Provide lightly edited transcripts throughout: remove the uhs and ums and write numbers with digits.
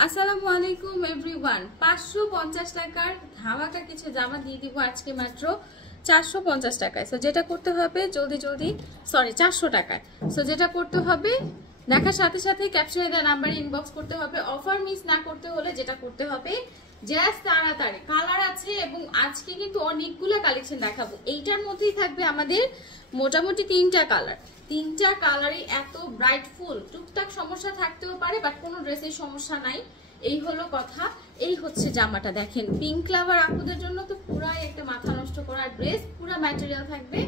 আসসালামু আলাইকুম এভরিওয়ান 550 টাকার ধামাকা কিছু জামা দিয়ে দিব আজকে মাত্র 450 টাকায়। সো যেটা করতে হবে জলদি 400 টাকায়। সো যেটা করতে হবে দেখার সাথে সাথে ক্যাপশনে দেওয়া নাম্বারে ইনবক্স করতে হবে। অফার মিস না করতে হলে যেটা করতে হবে জাস্ট তাড়াতাড়ি কালার আছে এবং আজকে কিন্তু অনেকগুলো কালেকশন দেখাবো। এইটার মধ্যেই থাকবে আমাদের মোটামুটি তিনটা কালারই এত ব্রাইটফুল। টুকটাক সমস্যা থাকতেও পারে বাট কোনো ড্রেসের সমস্যা নাই, এই হলো কথা। এই হচ্ছে জামাটা দেখেন, পিঙ্ক লাভার আপুদের জন্য তো পুরাই একটা মাথা নষ্ট করার ড্রেস। পুরা ম্যাটেরিয়াল থাকবে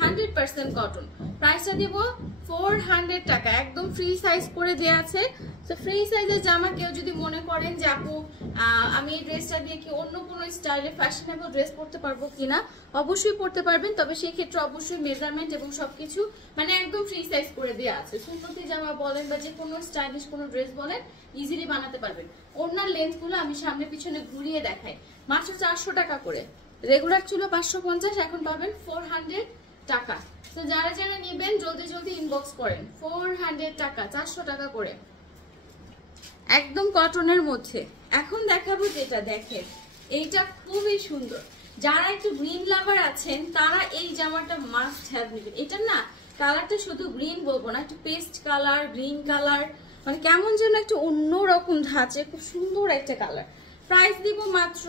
100% কটন। প্রাইসটা দিব 400 টাকা, একদম ফ্রি সাইজ করে দেয়া আছে। তো ফ্রি সাইজের জামা কেউ যদি মনে করেন যে আপু আমি এই ড্রেসটা দিয়ে কি অন্য কোনো স্টাইলে ফ্যাশনেবল ড্রেস পরতে পারবো কিনা, অবশ্যই পরতে পারবেন। তবে সেই ক্ষেত্রে অবশ্যই মেজারমেন্ট এবং সবকিছু মানে একদম ফ্রি সাইজ করে দেয়া আছে। সুন্দরী জামা বলেন বা যে কোনো স্টাইলিশ কোনো ড্রেস বলেন ইজিলি বানাতে পারবেন। ওনার লেন্থগুলো আমি সামনে পিছনে ঘুরিয়ে দেখাই। মাত্র 400 টাকা করে, রেগুলার ছিল 550, এখন পাবেন 400 টাকা। তো যারা যারা নেবেন জলদি ইনবক্স করেন। 400 টাকা, 400 টাকা করে, একদম কটনের মধ্যে। এখন দেখাবো যেটা দেখেন, এইটা খুবই সুন্দর। যারা একটু গ্রিন লাভার আছেন তারা এই জামাটা মাস্ট হ্যাভ নেবেন। এটা না কালারটা শুধু গ্রিন বলবো না, একটু পেস্ট কালার, গ্রিন কালার, মানে কেমন যেন একটা অন্যরকম ধাঁচে, খুব সুন্দর একটা কালার। প্রাইস দিব মাত্র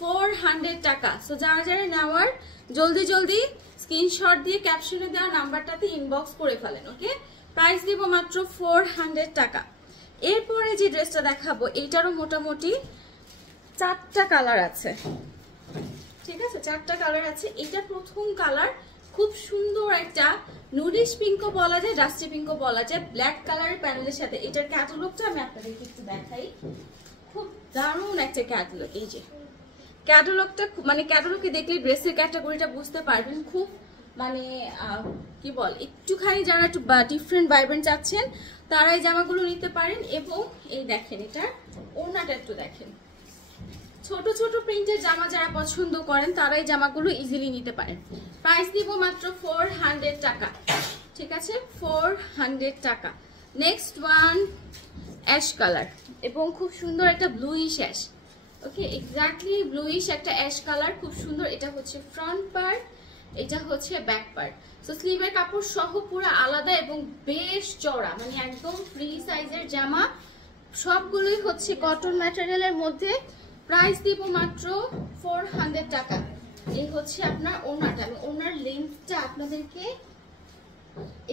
400 টাকা। সো যারা যারা নেওয়ার জলদি স্ক্রিনশট দিয়ে ক্যাপশনে দেওয়া নাম্বারটাতে ইনবক্স করে ফেলেন। ওকে, প্রাইস দিব মাত্র 400 টাকা। এরপরে যে ড্রেসটা দেখাবো এইটারও মোটামুটি 4টা কালার আছে, ঠিক আছে, 4টা কালার আছে। এটা প্রথম কালার, খুব সুন্দর একটা নুডিশ পিঙ্কও বলা যায়, ডাস্টি পিঙ্কও বলা যায়, ব্ল্যাক কালারের প্যানেলের সাথে। এটার ক্যাটালগটা আমি আপনাদেরকে একটু দেখাই, খুব দারুণ একটা ক্যাটালগ। এই যে ক্যাটালগটা, মানে ক্যাটালগে দেখলে ড্রেসের ক্যাটাগরিটা বুঝতে পারবেন। খুব মানে কি বল, একটুখানি যারা একটু ডিফারেন্ট ভাইব্রেন্ট চাচ্ছেন তারা এই জামাগুলো নিতে পারেন। এবং এই দেখেন এটার ওড়নাটা একটু দেখেন, ছোট ছোট প্রিন্টের জামা যারা পছন্দ করেন তারা এই জামাগুলো ইজিলি নিতে পারেন। প্রাইস দিব মাত্র 400 টাকা, ঠিক আছে, 400 টাকা। নেক্সট ওয়ান অ্যাশ কালার এবং খুব সুন্দর একটা ব্লুইশ অ্যাশ। ওকে, এক্স্যাক্টলি ব্লুইশ একটা অ্যাশ কালার, খুব সুন্দর। এটা হচ্ছে ফ্রন্ট পার্ট, এটা হচ্ছে ব্যাক পার্ট। সো স্লিভের কাপড় সহ পুরো আলাদা এবং বেশ চওড়া, মানে একদম ফ্রি সাইজের জামা। সবগুলোই হচ্ছে কটন ম্যাটেরিয়ালের মধ্যে। প্রাইস দিব মাত্র 400 টাকা। এই হচ্ছে আপনার ওড়নাটা, আমি ওড়নার লেন্থটা আপনাদেরকে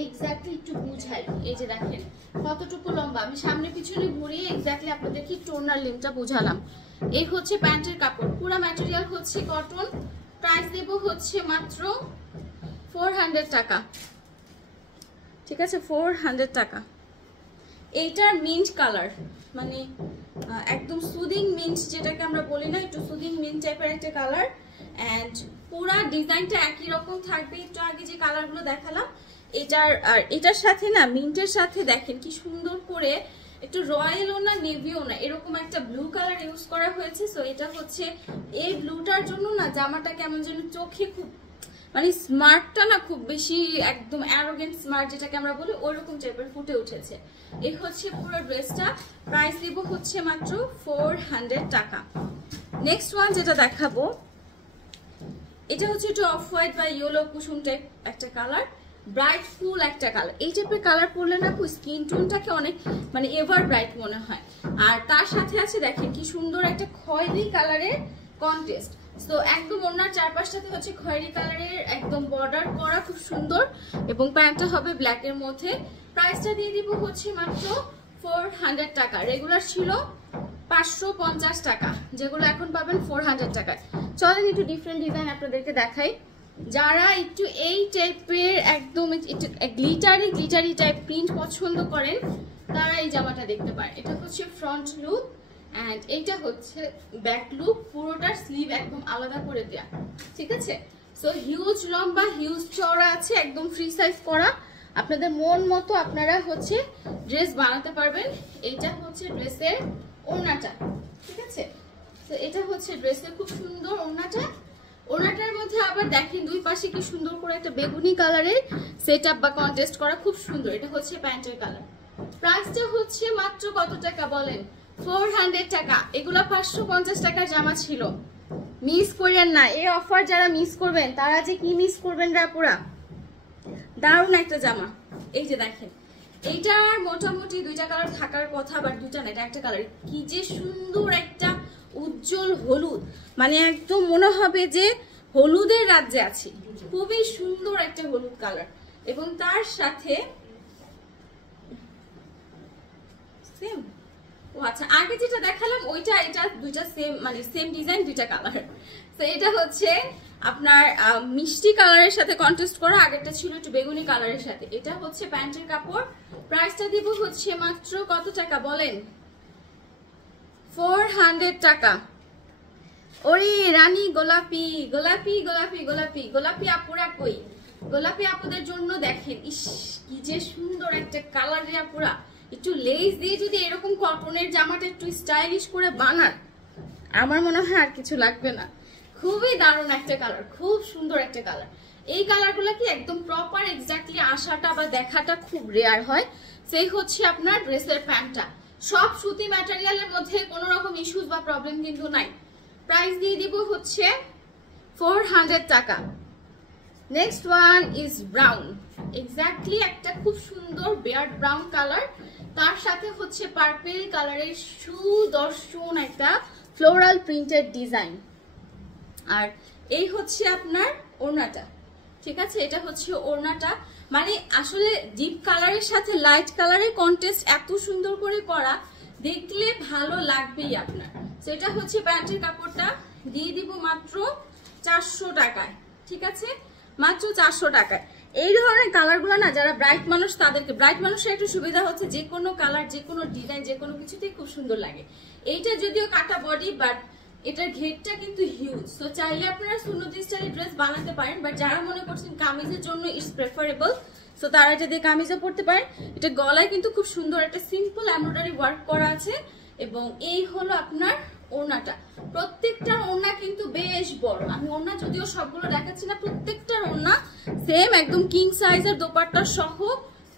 এক্স্যাক্টলি একটু বুঝাই। এই যে দেখেন কতটুকু লম্বা, আমি সামনে পিছনে ঘুরিয়ে এক্স্যাক্টলি আপনাদেরকে একটু ওড়নার লেন্থটা বুঝালাম। এই হচ্ছে প্যান্টের কাপড়, পুরো ম্যাটেরিয়াল হচ্ছে কটন। প্রাইস দেব হচ্ছে মাত্র 400 টাকা, ঠিক আছে, 400 টাকা। এইটার মিন্ট কালার, মানে একদম সুদিং মিন্ট যেটাকে আমরা বলি না, একটু সুদিং মিন্ট টাইপের একটা কালার। অ্যান্ড পুরা ডিজাইনটা একই রকম থাকবে। একটু আগে যে কালারগুলো দেখালাম এটার সাথে না, মিন্টের সাথে দেখেন কি সুন্দর করে একটু রয়্যালও না নেভিও না, এরকম একটা ব্লু কালার ইউজ করা হয়েছে। সো এটা হচ্ছে এই ব্লুটার জন্য না জামাটা কেমন যেন চোখে খুব, মানে স্মার্টটা না খুব বেশি একদম অ্যারোগেন্ট স্মার্ট যেটাকে আমরা বলি ওইরকম টাইপের ফুটে উঠেছে। এই হচ্ছে পুরো ড্রেসটা। প্রাইস দিব হচ্ছে মাত্র 400 টাকা। নেক্সট ওয়ান যেটা দেখাবো এটা হচ্ছে একটু অফ হোয়াইট বা ইয়েলো কুসুম টাইপ একটা কালার, ব্রাইট ফুল একটা কালার। এই টাইপের কালার পরলে না স্কিন টোনটাকে অনেক মানে এভার ব্রাইট মনে হয়। আর তার সাথে আছে দেখেন কি সুন্দর একটা খয়েরি কালারের কন্ট্রাস্ট। তো একদম ওনার চারপাশটাতে হচ্ছে খয়েরি কালারের একদম বর্ডার করা, খুব সুন্দর। এবং প্যান্টটা হবে ব্ল্যাকের মধ্যে। প্রাইসটা দিয়ে দিব হচ্ছে মাত্র 400 টাকা। রেগুলার ছিল 550 টাকা, যেগুলো এখন পাবেন 400 টাকায়। চলেন একটু ডিফারেন্ট ডিজাইন আপনাদেরকে দেখাই। যারা একটু এই টাইপের একদম একটু গ্লিটারি টাইপ প্রিন্ট পছন্দ করেন তারা এই জামাটা দেখতে পারেন। এটা হচ্ছে ফ্রন্ট লুক অ্যান্ড এইটা হচ্ছে ব্যাক লুক, পুরোটার স্লিভ একদম আলাদা করে দেয়া, ঠিক আছে। সো হিউজ লম্বা, হিউজ চওড়া আছে, একদম ফ্রি সাইজ করা। আপনাদের মন মতো আপনারা হচ্ছে ড্রেস বানাতে পারবেন। এইটা হচ্ছে ড্রেসের ওড়নাটা, ঠিক আছে। তো এটা হচ্ছে ড্রেসের খুব সুন্দর ওড়নাটা। ওড়নাটার মধ্যে আবার দেখেন দুই পাশে কি সুন্দর করে একটা বেগুনি কালারের সেট আপ বা কন্ট্রাস্ট করা, খুব সুন্দর। এটা হচ্ছে প্যান্টের কালার। প্রাইসটা হচ্ছে মাত্র কত টাকা বলেন? 400 টাকা। এগুলো 550 টাকার জামা ছিল, মিস করেন না। এই অফার যারা মিস করবেন তারা যে কি মিস করবেন রা পুরা। দারুণ একটা জামা, এই যে দেখেন, এইটার মোটামুটি দুইটা কালার থাকার কথা, বাট দুইটা না, এটা একটা কালার। কি যে সুন্দর একটা উজ্জ্বল হলুদ, মানে একদম মনে হবে যে হলুদের রাজ্যে আছি। খুবই সুন্দর একটা হলুদ কালার, এবং তার সাথে সেম, ও আচ্ছা, আগে যেটা দেখালাম ওইটা এটা দুইটা সেম, মানে সেম ডিজাইন, দুইটা কালার। তো এটা হচ্ছে আপনার মিষ্টি কালারের সাথে কন্ট্রাস্ট করা, আগেরটা ছিল একটু বেগুনি কালারের সাথে। এটা হচ্ছে প্যান্টের কাপড়। প্রাইসটা দিব হচ্ছে মাত্র কত টাকা বলেন? 400 টাকা। ওরে রানী গোলাপি গোলাপি গোলাপি গোলাপি গোলাপি আপুরা কই? গোলাপি আপুদের জন্য দেখেন, ইস কি যে সুন্দর একটা কালার রে আপুরা। একটু লেস দিয়ে যদি এরকম কটনের জামাটা একটু স্টাইলিশ করে বানান, আমার মনে হয় আর কিছু লাগবে না। খুবই দারুণ একটা কালার, খুব সুন্দর একটা কালার। এই কালারগুলো কি একদম প্রপার এক্স্যাক্টলি আসাটা বা দেখাটা খুব রেয়ার হয়। সেই হচ্ছে আপনার ড্রেসের প্যান্টটা, সব সুতি ম্যাটেরিয়ালের মধ্যে কোনো রকম ইস্যুস বা প্রবলেম কিন্তু নাই। প্রাইস দিয়ে দিব হচ্ছে 400 টাকা। Next one is brown, exactly একটা খুব সুন্দর বিয়ার্ড ব্রাউন কালার, তার সাথে হচ্ছে পার্পল কালারের সুদর্শন একটা ফ্লোরাল প্রিন্টেড ডিজাইন। আর এই হচ্ছে আপনার ওড়নাটা, ঠিক আছে? এটা হচ্ছে ওড়নাটা, মানে আসলে ডিপ কালারের সাথে লাইট কালারের কন্ট্রাস্ট এত সুন্দর করে করা, দেখলে ভালো লাগবেই আপনার। তো এটা হচ্ছে প্যান্টের কাপড়টা, দিয়ে দিব মাত্র 400 টাকায়, ঠিক আছে? মাত্র 400 টাকায়। এই ধরনের কালারগুলো না যারা ব্রাইট মানুষ তাদেরকে, ব্রাইট মানুষের একটু সুবিধা হচ্ছে যে কোনো কালার, যে কোনো ডিজাইন, যে কোনো কিছুতেই খুব সুন্দর লাগে। এইটা যদিও কাটা বডি, বাট এটার ঘেরটা কিন্তু হিউজ। তো চাইলে আপনারা সুন্নতি স্টাইল ড্রেস বানাতে পারেন, বাট যারা মনে করছেন কামিজের জন্য ইটস প্রেফারেবল, সো তারা যদি কামিজও পরতে পারেন। এটা গলায় কিন্তু খুব সুন্দর একটা সিম্পল এমব্রয়ডারি ওয়ার্ক করা আছে, এবং এই হলো আপনার ওড়নাটা। প্রত্যেকটার ওড়না কিন্তু বেশ বড়, আমি ওড়না যদিও সবগুলো দেখাচ্ছি না, প্রত্যেকটার ওড়না সেম একদম কিং সাইজের দোপাট্টা সহ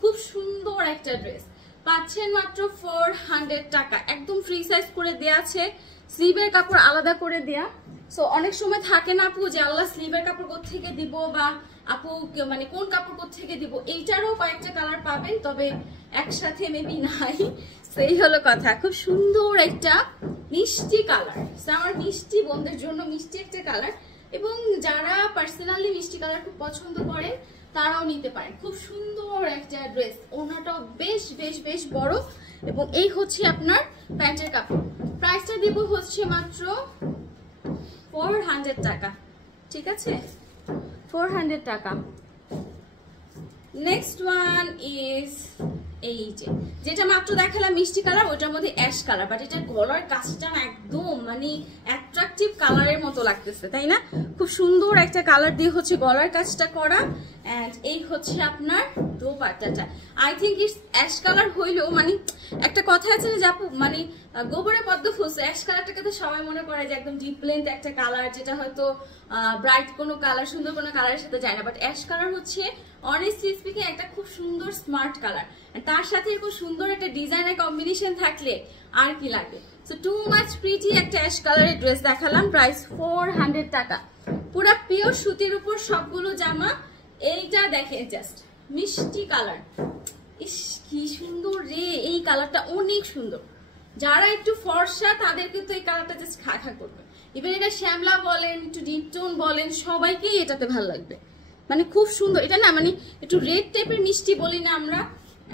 খুব সুন্দর একটা ড্রেস পাচ্ছেন মাত্র 400 টাকা। একদম ফ্রি সাইজ করে দেয়া আছে, স্লিভের কাপড় আলাদা করে দেয়া। সো অনেক সময় থাকে না আপু যে আল্লাহ স্লিভের কাপড় কোত্থেকে দিব, বা আপু মানে কোন কাপড় কোত্থেকে দিব। এইটারও কয়েকটা কালার পাবেন, তবে একসাথে মেবি নাই। সেই হলো কথা। খুব সুন্দর একটা মিষ্টি কালার, আমার মিষ্টি বোনদের জন্য মিষ্টি একটা কালার, এবং যারা পার্সোনালি মিষ্টি কালার খুব পছন্দ করেন তারাও নিতে পারেন। খুব সুন্দর একটা ড্রেস, ওড়নাটাও বেশ বেশ বেশ বড়, এবং এই হচ্ছে আপনার প্যান্টের কাপড়। প্রাইসটা দিব হচ্ছে মাত্র 400 টাকা, ঠিক আছে? 400 টাকা। নেক্সট ওয়ান ইজ এই যে যেটা মাত্র দেখালাম মিষ্টি কালার, ওটার মধ্যে অ্যাশ কালার, বাট এটা গলার কাজটা একদম মানে অ্যাট্রাকটিভ কালারের মতো লাগতেছে, তাই না? খুব সুন্দর একটা কালার দিয়ে হচ্ছে গলার কাজটা করা, এন্ড এই হচ্ছে আপনার দোপাট্টাটা। I think it's ash colour হইলেও, মানে একটা কথা আছে না যে আপু মানে গোবরে পদ্ম ফুলছে, অ্যাশ কালারটাকে তো সবাই মনে করে যে একদম ডিপ লেন্থ একটা কালার, যেটা হয়তো ব্রাইট কোনো কালার, সুন্দর কোনো কালারের সাথে যায় না, বাট অ্যাশ কালার হচ্ছে অনেস্টলি স্পিকিং একটা খুব সুন্দর স্মার্ট কালার। তার সাথে খুব সুন্দর একটা ডিজাইনের কম্বিনেশন থাকলে আর কি লাগে। সো টু মাচ প্রিটি একটা অ্যাশ কালারের ড্রেস দেখালাম, প্রাইস 400 টাকা। পুরো পিওর সুতির উপর সবগুলো জামা। এইটা দেখেন জাস্ট মিষ্টি কালার, ইস কি সুন্দর রে, এই কালারটা অনেক সুন্দর। যারা একটু ফর্সা তাদের কিন্তু এই কালারটা জাস্ট খা খা করবে। ইভেন এটা শ্যামলা বলেন, একটু ডিপ টোন বলেন, সবাইকেই এটাতে ভালো লাগবে। মানে খুব সুন্দর এটা না, মানে একটু রেড টাইপের মিষ্টি বলি না আমরা,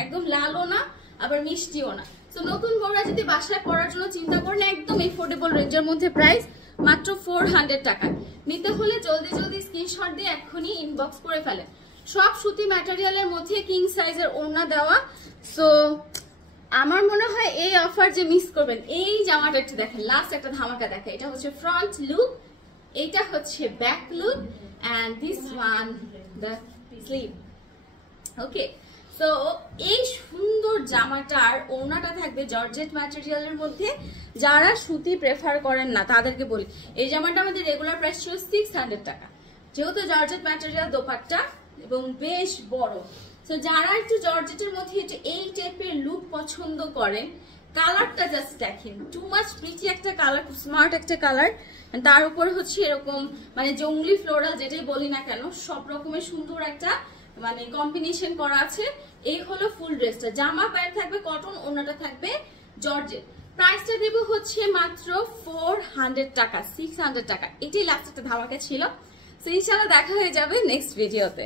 একদম লালও না আবার মিষ্টিও না। তো নতুন বউরা যদি বাসায় পরার জন্য চিন্তা করেন, একদম এফোর্ডেবল রেঞ্জের মধ্যে প্রাইস মাত্র 400 টাকা। নিতে হলে জলদি জলদি স্ক্রিনশট দিয়ে এক্ষুনি ইনবক্স করে ফেলেন। সব সুতি ম্যাটেরিয়ালের মধ্যে কিং সাইজের ওড়না দেওয়া। সো আমার মনে হয় এই অফার যে মিস করবেন। এই জামাটা একটু দেখেন, লাস্ট একটা ধামাকা দেখে। এটা হচ্ছে ফ্রন্ট লুক, এটা হচ্ছে back look, and this one the sleeve. Okay, so এই সুন্দর জামাটার ওড়নাটা থাকবে জর্জেট ম্যাটেরিয়ালের মধ্যে। যারা সুতি প্রেফার করেন না তাদেরকে বলি, এই জামাটা আমাদের রেগুলার প্রাইস ছিল 600 টাকা, যেহেতু জর্জেট ম্যাটেরিয়াল দোপাট্টা এবং বেশ বড়। সো যারা একটু জর্জেটের মধ্যে একটু এই টাইপের লুক পছন্দ করেন, কালারটা জাস্ট দেখেন, টু মাচ প্রিটি একটা কালার, খুব স্মার্ট একটা কালার। তার উপর হচ্ছে এরকম মানে জঙ্গলি ফ্লোরাল যেটাই বলি না কেন, সব রকমের সুন্দর একটা মানে কম্বিনেশন করা আছে। এই হলো ফুল ড্রেসটা, জামা প্যান্ট থাকবে কটন, ওড়নাটা থাকবে জর্জেট। প্রাইসটা দেব হচ্ছে মাত্র 400 টাকা, 600 টাকা। এটাই লাস্ট একটা ধামাকা ছিল। সো ইনশাআল্লাহ দেখা হয়ে যাবে নেক্সট ভিডিওতে।